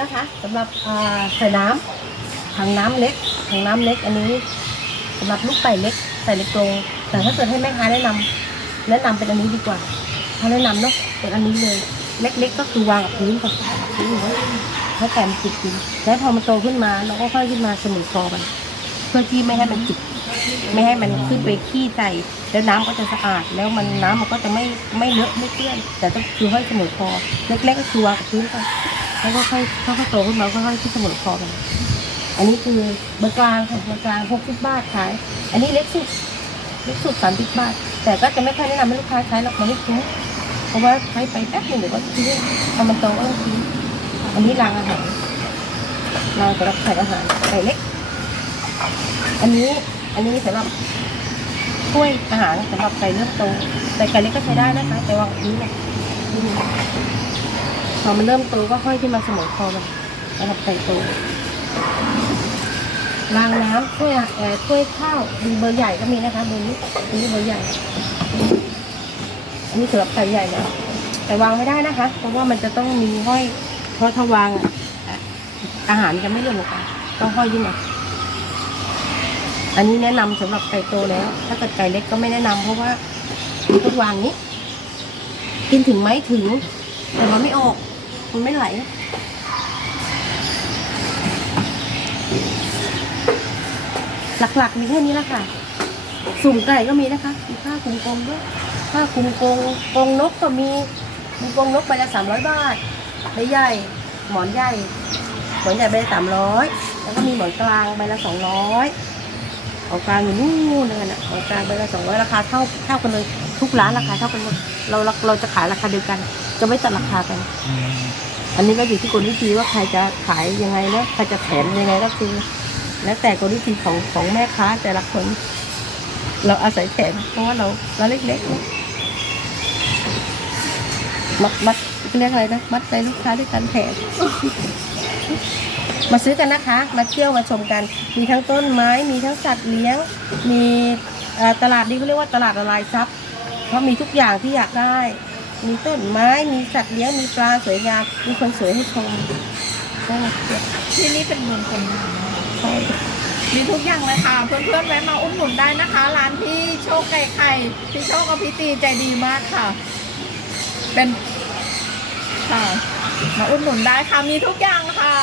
นะคะสำหรับใส่น้ำถังน้ำเล็กถังน้ำเล็กอันนี้สำหรับลูกไก่เล็กใส่เล็กลงแต่ถ้าเกิดให้แม่ค้าแนะนำแนะนำเป็นอันนี้ดีกว่าถ้าแนะนำเนาะเป็นอันนี้เลยเล็ก ๆ ก็คือวางกับพื้นก่อนพื้นไว้ให้แกมจิกกินแล้วพอมันโตขึ้นมาเราก็ค่อยขึ้นมาเสมอคอมันเพื่อที่ไม่ให้มันจิกไม่ให้มันขึ้นไปขี้ใส่แล้วน้ำก็จะสะอาด แล้วมันน้ำมันก็จะไม่ไม่เลอะไม่เปื้อน แต่ต้องคือให้เสมอคอเล็กๆก็คือวางกับพื้นก่อน แล้วก็ค่อยค่อยๆโตขึ้นมาก็ค่อยๆที่สมอคอมันอันนี้คือเบอร์กลางค่ะเบอร์กลางหกสิบบาทขาย อันนี้เล็กสุดเล็กสุดสามสิบบาท แต่ก็จะไม่ค่อยแนะนำให้ลูกค้าใช้หรอกมันไม่คุ้มเพราะว่าใช้ไปแป๊บหนึ่งเดี๋ยวก็ทิ้งพอมันโตก็ต้องทิ้งอันนี้รางอาหารรางสำหรับใส่อาหารไก่เล็ก อันนี้อันนี้สำหรับถ้วยอาหารสำหรับไก่เลือดโตแต่ไก่เล็กก็ใช้ได้นะคะแต่ว่าอันนี้เนี่ย อมันเริ่มโตก็ค่อยขึ้นมาเสมอคอมันสำหรับไก่โตรางน้ำถ้วยเอ่อถ้วยข้าวมีเบอร์ใหญ่ก็มีนะคะเบอร์นี้อันนี้เบอร์ใหญ่ อันนี้สำหรับไก่ใหญ่นะแต่วางไม่ได้นะคะ เพราะว่ามันจะต้องมีห้อย เพราะถ้าวางอาหารจะไม่หล่นลงไปต้องห้อยขึ้นมาอันนี้แนะนำสำหรับไก่โตแล้ว ถ้าเกิดไก่เล็กก็ไม่แนะนำเพราะว่าต้องวางนี้ กินถึงไหมถึง แต่มันไม่ออก มันไม่ไหลหลักๆมีแค่นี้แหละค่ะ สุ่มไก่ก็มีนะคะ มีค่าคุมกงด้วยค่าคุมกงกงนกก็มี มีกงนกใบละสามร้อยบาทใบใหญ่ หมอนใหญ่ หมอนใหญ่ใบละสามร้อยแล้วก็มีหมอนกลางใบละสองร้อยของกลางอยู่นู่นเลยนะของกลางไปละสองร้อยราคาเท่าเท่ากันเลยทุกร้านราคาเท่ากันหมดเราเราเราจะขายราคาเดียวกัน จะไม่ตัดราคากัน อันนี้ก็อยู่ที่กลวิธีว่าใครจะขายยังไงแล้วใครจะแถมยังไงก็คือ แล้วแต่กลวิธีของของแม่ค้าแต่ละคน เราอาศัยแถมเพราะว่าเราเราเล็กๆนะมัดมัดเรียกอะไรนะมัดใจลูกค้าด้วยกันแถมมาซื้อกันนะคะ มาเที่ยวมาชมกัน มีทั้งต้นไม้ มีทั้งสัตว์เลี้ยง มีตลาดนี้เขาเรียกว่าตลาดละลายทรัพย์เพราะมีทุกอย่างที่อยากได้ มีต้นไม้ มีสัตว์เลี้ยง มีปลาสวยงาม มีคนสวยให้ชมกเจียวที่นี่เป็นเมืองคนใช่มีทุกอย่างเลยค่ะ เพื่อนๆแวะมาอุดหนุนได้นะคะ ร้านพี่โชคไก่ไข่พี่โชคกับพี่ตีใจดีมากค่ะ เป็นค่ะมาอุดหนุนได้ค่ะ มีทุกอย่างค่ะ